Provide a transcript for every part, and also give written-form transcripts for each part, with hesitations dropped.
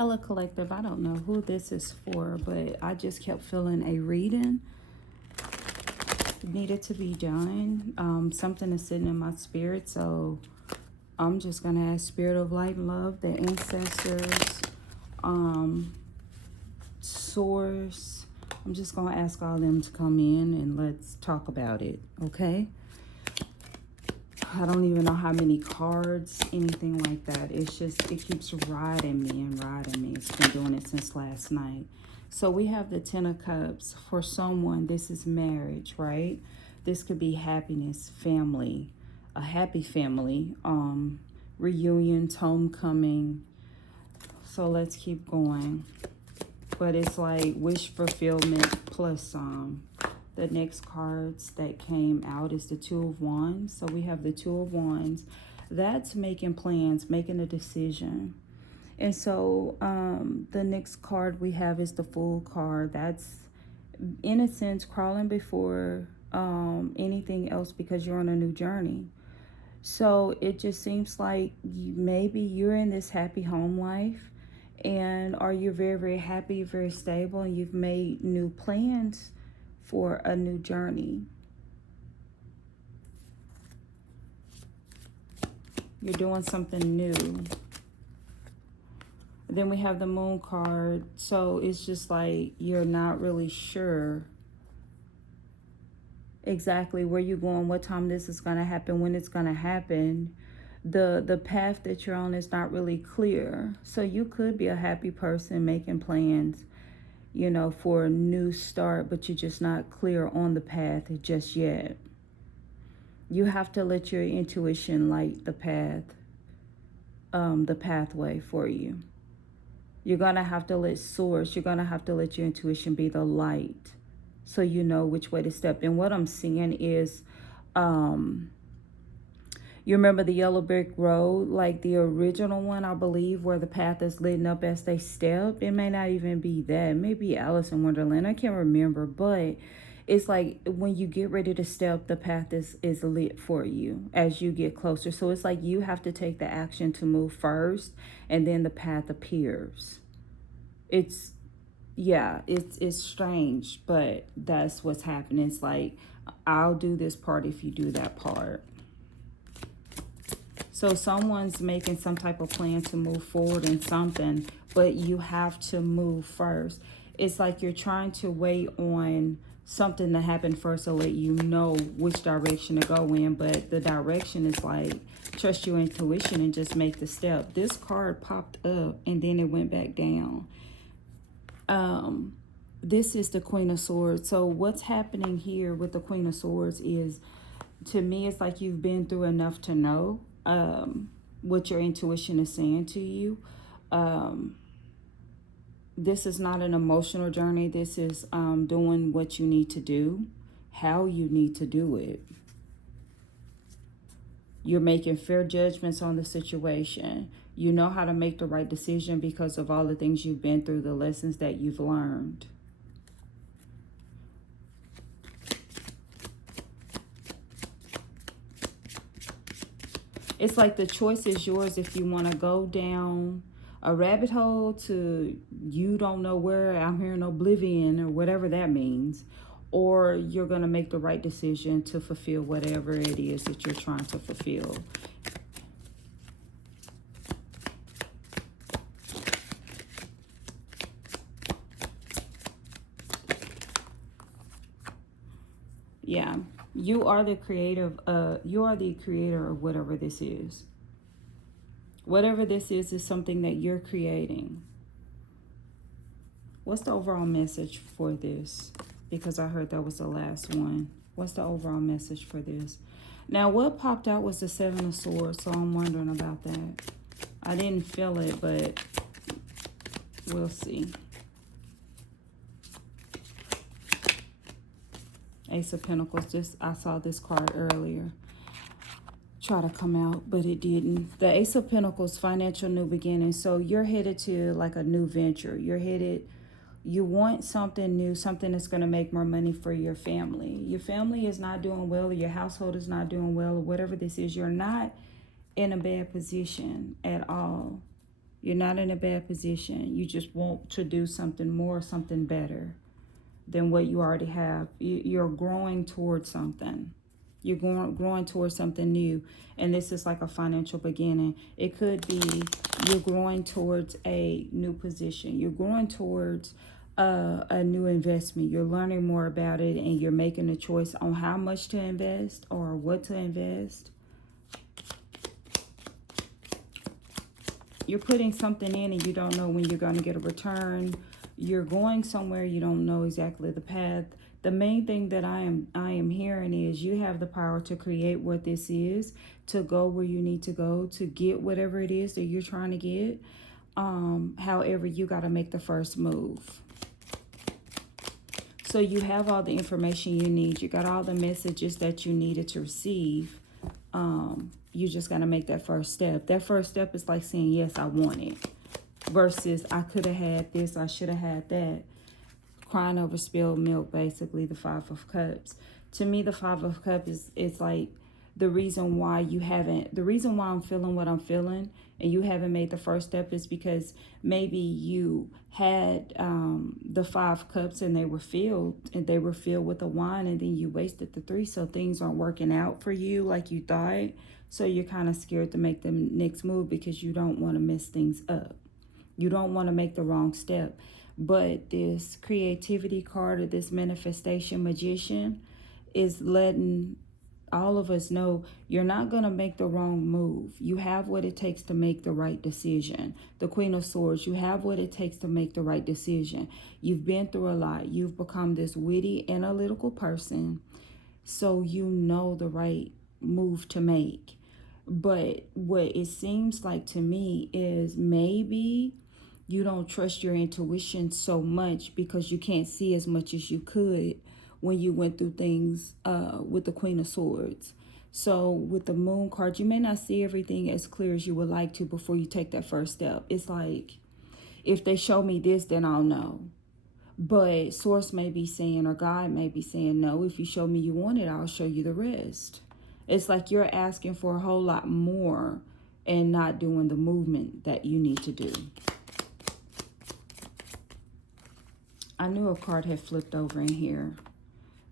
Hello, collective. I don't know who this is for, but I just kept feeling a reading needed to be done. Something is sitting in my spirit, so I'm just going to ask Spirit of Light and Love, the ancestors, Source. I'm just going to ask all of them to come in and let's talk about it, okay? I don't even know how many cards, anything like that. It's just, it keeps riding me and riding me. It's been doing it since last night. So we have the Ten of Cups. For someone, this is marriage, right? This could be happiness, family, a happy family, reunions, homecoming. So let's keep going. But it's like wish fulfillment plus the next cards that came out is the Two of Wands. So we have the Two of Wands. That's making plans, making a decision. And so the next card we have is the Fool card. That's, in a sense, crawling before anything else because you're on a new journey. So it just seems like maybe you're in this happy home life, and are you very, very happy, very stable, and you've made new plans for a new journey. You're doing something new. Then we have the Moon card. So it's just like you're not really sure exactly where you're going, what time this is going to happen, when it's going to happen. The path that you're on is not really clear. So you could be a happy person making plans, you know, for a new start, but you're just not clear on the path just yet. You have to let your intuition light the path, the pathway for you. You're going to have to let Source, you're going to have to let your intuition be the light so you know which way to step. And what I'm seeing is, you remember the yellow brick road, like the original one, I believe, where the path is lit up as they step? It may not even be that. Maybe Alice in Wonderland. I can't remember. But it's like when you get ready to step, the path is lit for you as you get closer. So it's like you have to take the action to move first, and then the path appears. It's, yeah, it's strange, but that's what's happening. It's like, I'll do this part if you do that part. So someone's making some type of plan to move forward in something, but you have to move first. It's like you're trying to wait on something to happen first to let you know which direction to go in. But the direction is like, trust your intuition and just make the step. This card popped up and then it went back down. This is the Queen of Swords. So what's happening here with the Queen of Swords is, to me, it's like you've been through enough to know what your intuition is saying to you. This is not an emotional journey. This is doing what you need to do, how you need to do it. You're making fair judgments on the situation. You know how to make the right decision because of all the things you've been through, the lessons that you've learned. It's like the choice is yours if you want to go down a rabbit hole to you don't know where, I'm here in oblivion, or whatever that means. Or you're going to make the right decision to fulfill whatever it is that you're trying to fulfill. Yeah. You are the creative, you are the creator of whatever this is. Whatever this is something that you're creating. What's the overall message for this? Because I heard that was the last one. What's the overall message for this? Now, what popped out was the Seven of Swords, so I'm wondering about that. I didn't feel it, but we'll see. Ace of Pentacles. I saw this card earlier try to come out, but it didn't. The Ace of Pentacles, financial new beginning. So you're headed to like a new venture. You want something new, something that's going to make more money for your family. Your family is not doing well, or your household is not doing well, or whatever this is. You're not in a bad position at all. You're not in a bad position. You just want to do something more, something better than what you already have. You're growing towards something. You're growing towards something new. And this is like a financial beginning. It could be you're growing towards a new position. You're growing towards a new investment. You're learning more about it, and you're making a choice on how much to invest or what to invest. You're putting something in and you don't know when you're going to get a return. You're going somewhere, you don't know exactly the path. The main thing that I am hearing is you have the power to create what this is, to go where you need to go, to get whatever it is that you're trying to get. However, you got to make the first move. So you have all the information you need. You got all the messages that you needed to receive. You just got to make that first step. That first step is like saying, yes, I want it. Versus, I could have had this, I should have had that. Crying over spilled milk, basically, the Five of Cups. To me, the Five of Cups is like the reason why I'm feeling what I'm feeling and you haven't made the first step is because maybe you had the 5 cups and they were filled with the wine, and then you wasted the 3, so things aren't working out for you like you thought. So you're kind of scared to make the next move because you don't want to mess things up. You don't want to make the wrong step. But this creativity card, or this manifestation magician, is letting all of us know you're not going to make the wrong move. You have what it takes to make the right decision. The Queen of Swords, you have what it takes to make the right decision. You've been through a lot. You've become this witty, analytical person, so you know the right move to make. But what it seems like to me is maybe you don't trust your intuition so much because you can't see as much as you could when you went through things with the Queen of Swords. So with the Moon card, you may not see everything as clear as you would like to before you take that first step. It's like, if they show me this, then I'll know. But Source may be saying, or God may be saying, no, if you show me you want it, I'll show you the rest. It's like you're asking for a whole lot more and not doing the movement that you need to do. I knew a card had flipped over in here.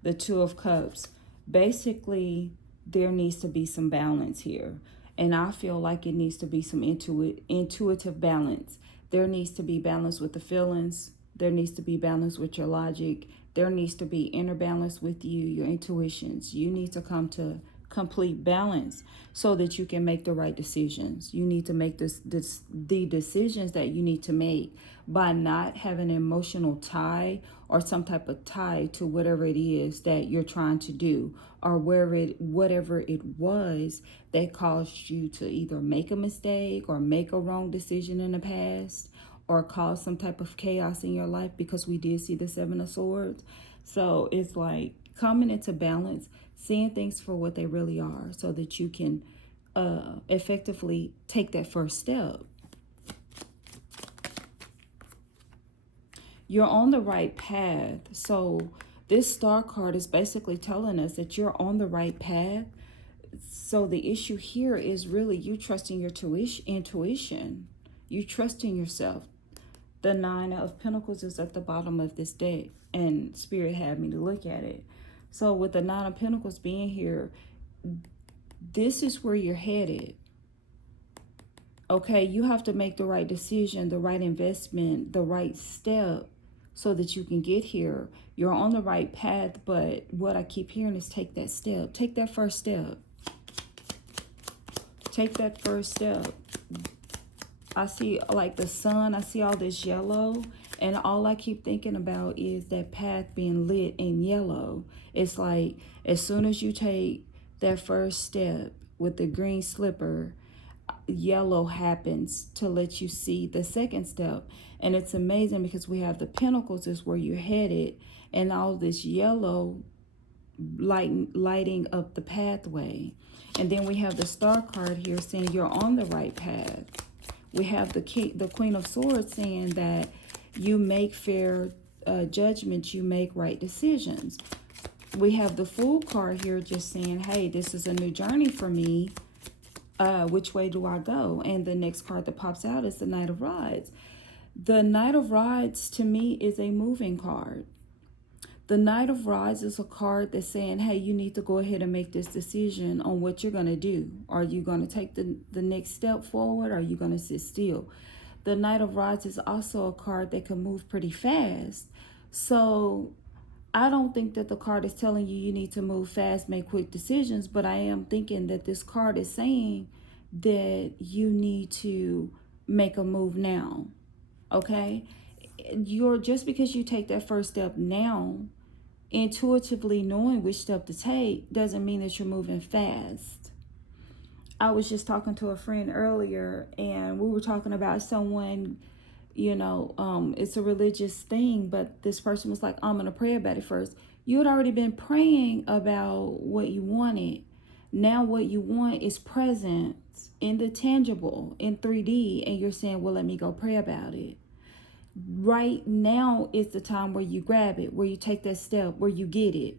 The Two of Cups. Basically, there needs to be some balance here. And I feel like it needs to be some intuitive balance. There needs to be balance with the feelings. There needs to be balance with your logic. There needs to be inner balance with you, your intuitions. You need to come to complete balance so that you can make the right decisions. You need to make the decisions that you need to make by not having an emotional tie or some type of tie to whatever it is that you're trying to do, or whatever it was that caused you to either make a mistake or make a wrong decision in the past or cause some type of chaos in your life, because we did see the Seven of Swords. So it's like coming into balance, seeing things for what they really are so that you can effectively take that first step. You're on the right path. So this Star card is basically telling us that you're on the right path. So the issue here is really you trusting your intuition. You trusting yourself. The Nine of Pentacles is at the bottom of this deck, and Spirit had me to look at it. So with the Nine of Pentacles being here, this is where you're headed. Okay, you have to make the right decision, the right investment, the right step so that you can get here. You're on the right path, but what I keep hearing is take that step. Take that first step. Take that first step. I see like the sun, I see all this yellow, and all I keep thinking about is that path being lit in yellow. It's like as soon as you take that first step with the green slipper, yellow happens to let you see the second step. And it's amazing because we have the Pentacles is where you're headed, and all this yellow lighting up the pathway. And then we have the Star card here saying you're on the right path. We have the Queen of Swords saying that you make fair judgments, you make right decisions. We have the Fool card here just saying, hey, this is a new journey for me. Which way do I go? And the next card that pops out is the Knight of Rods. The Knight of Rods to me is a moving card. The Knight of Rods is a card that's saying, hey, you need to go ahead and make this decision on what you're going to do. Are you going to take the next step forward? Or are you going to sit still? The Knight of Rods is also a card that can move pretty fast. So I don't think that the card is telling you you need to move fast, make quick decisions, but I am thinking that this card is saying that you need to make a move now, okay? Just because you take that first step now, intuitively knowing which step to take doesn't mean that you're moving fast. I was just talking to a friend earlier, and we were talking about someone, you know, it's a religious thing, but this person was like, I'm going to pray about it first. You had already been praying about what you wanted. Now what you want is present in the tangible, in 3D, and you're saying, well, let me go pray about it. Right now is the time where you grab it, where you take that step, where you get it.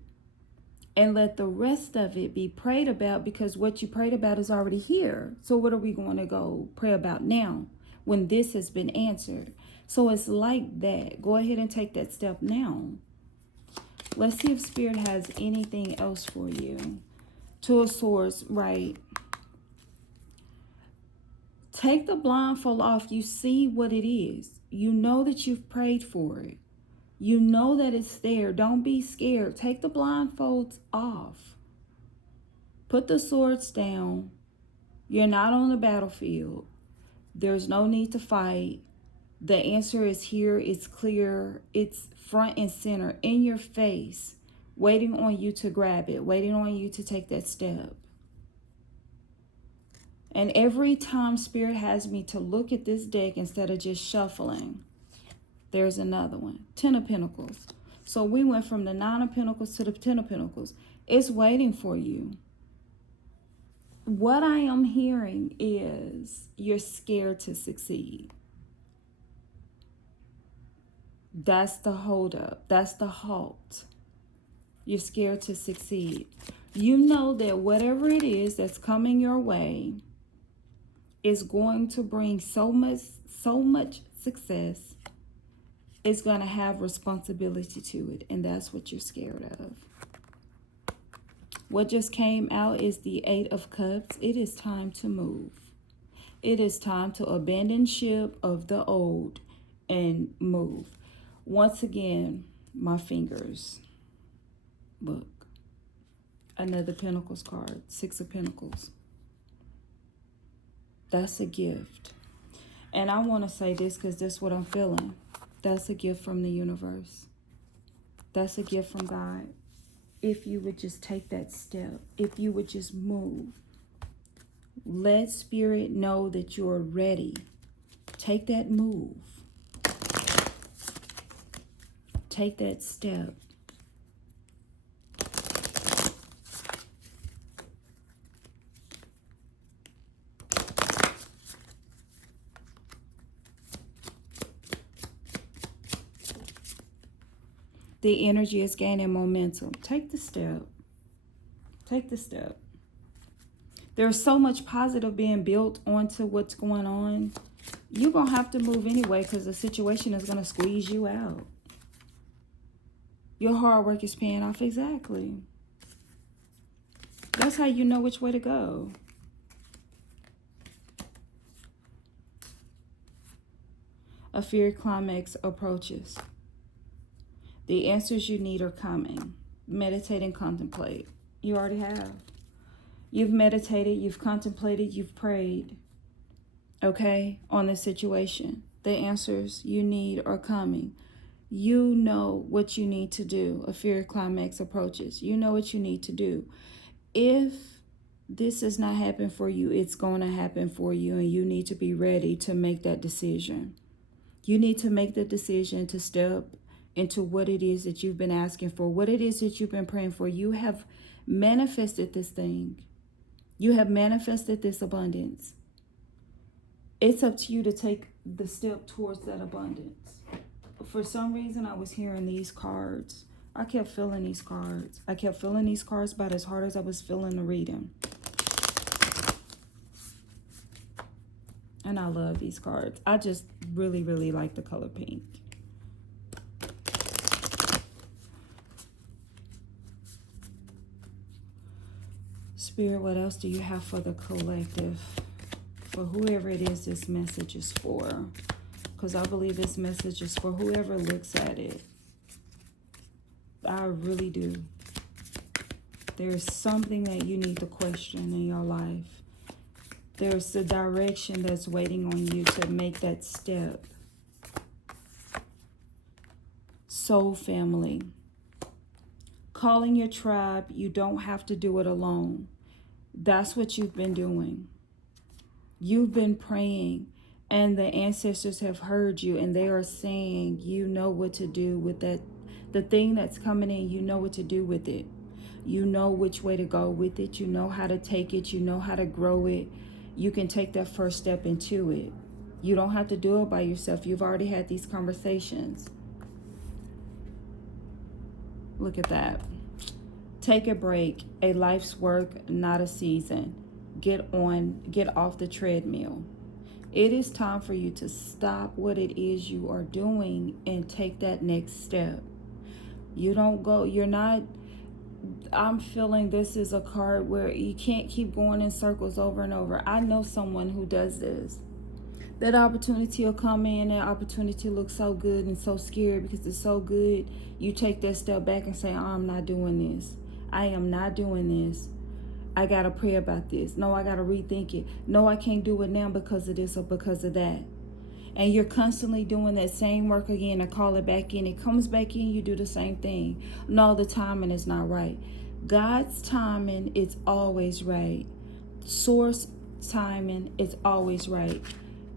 And let the rest of it be prayed about, because what you prayed about is already here. So what are we going to go pray about now when this has been answered? So it's like that. Go ahead and take that step now. Let's see if Spirit has anything else for you. Two of Swords, right? Take the blindfold off. You see what it is. You know that you've prayed for it. You know that it's there. Don't be scared. Take the blindfolds off. Put the swords down. You're not on the battlefield. There's no need to fight. The answer is here. It's clear. It's front and center in your face, waiting on you to grab it, waiting on you to take that step. And every time Spirit has me to look at this deck instead of just shuffling, there's another one. 10 of Pentacles. So we went from the 9 of Pentacles to the 10 of Pentacles. It's waiting for you. What I am hearing is you're scared to succeed. That's the holdup. That's the halt. You're scared to succeed. You know that whatever it is that's coming your way is going to bring so much success. It's going to have responsibility to it, and that's what you're scared of. What just came out is the 8 of Cups. It is time to move. It is time to abandon ship of the old and move. Once again, my fingers. Look. Another Pentacles card. 6 of Pentacles. That's a gift. And I want to say this because this is what I'm feeling. That's a gift from the universe. That's a gift from God. If you would just take that step. If you would just move. Let Spirit know that you're ready. Take that move. Take that step. The energy is gaining momentum. Take the step. Take the step. There's so much positive being built onto what's going on. You're going to have to move anyway because the situation is going to squeeze you out. Your hard work is paying off. Exactly. That's how you know which way to go. A feared climax approaches. The answers you need are coming. Meditate and contemplate. You already have. You've meditated, you've contemplated, you've prayed, okay, on this situation. The answers you need are coming. You know what you need to do. A feared climax approaches. You know what you need to do. If this has not happened for you, it's going to happen for you, and you need to be ready to make that decision. You need to make the decision to step into what it is that you've been asking for, what it is that you've been praying for. You have manifested this thing. You have manifested this abundance. It's up to you to take the step towards that abundance. For some reason, I was hearing these cards. I kept feeling these cards. I kept feeling these cards about as hard as I was feeling to read them. And I love these cards. I just really, really like the color pink. Spirit, what else do you have for the collective? For whoever it is this message is for. Because I believe this message is for whoever looks at it. I really do. There's something that you need to question in your life. There's a direction that's waiting on you to make that step. Soul family. Calling your tribe, you don't have to do it alone. That's what you've been doing. You've been praying, and the ancestors have heard you, and they are saying you know what to do with that. The thing that's coming in, you know what to do with it. You know which way to go with it. You know how to take it. You know how to grow it. You can take that first step into it. You don't have to do it by yourself. You've already had these conversations. Look at that. Take a break. A life's work, not a season. Get off the treadmill. It is time for you to stop what it is you are doing and take that next step. I'm feeling this is a card where you can't keep going in circles over and over. I know someone who does this. That opportunity will come in, that opportunity looks so good and so scary because it's so good. You take that step back and say, oh, I'm not doing this. I am not doing this. I got to pray about this. No, I got to rethink it. No, I can't do it now because of this or because of that. And you're constantly doing that same work again. I call it back in. It comes back in. You do the same thing. No, the timing is not right. God's timing is always right. Source timing is always right.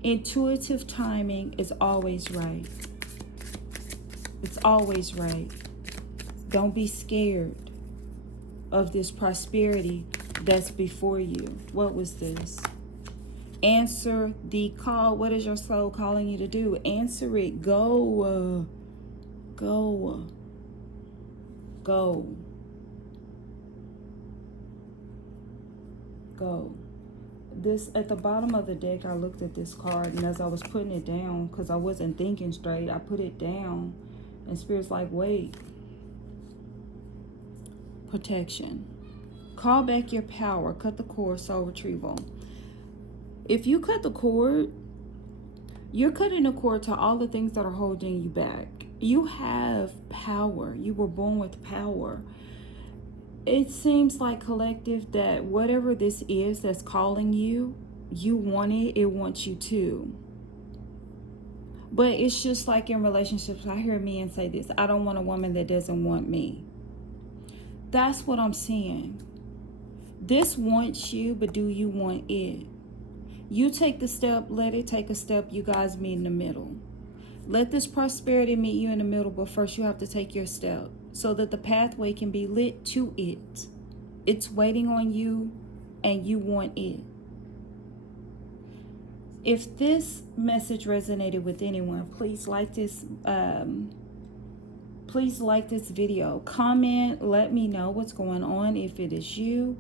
Intuitive timing is always right. It's always right. Don't be scared of this prosperity that's before you. What was this? Answer the call. What is your soul calling you to do? Answer it. Go. Go. Go. Go. This at the bottom of the deck, I looked at this card, and as I was putting it down, because I wasn't thinking straight, I put it down, and Spirit's like, wait. Protection. Call back your power. Cut the cord. Soul retrieval. If you cut the cord, you're cutting the cord to all the things that are holding you back. You have power. You were born with power. It seems like, collective, that whatever this is that's calling you, you want it. It wants you too. But it's just like in relationships. I hear men say this. I don't want a woman that doesn't want me. That's what I'm seeing. This wants you, but do you want it? You take the step, let it take a step, you guys meet in the middle. Let this prosperity meet you in the middle, but first you have to take your step so that the pathway can be lit to it. It's waiting on you and you want it. If this message resonated with anyone, please like this video. Comment, let me know what's going on if it is you.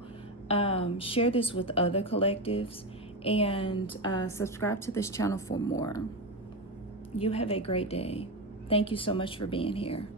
Share this with other collectives. And subscribe to this channel for more. You have a great day. Thank you so much for being here.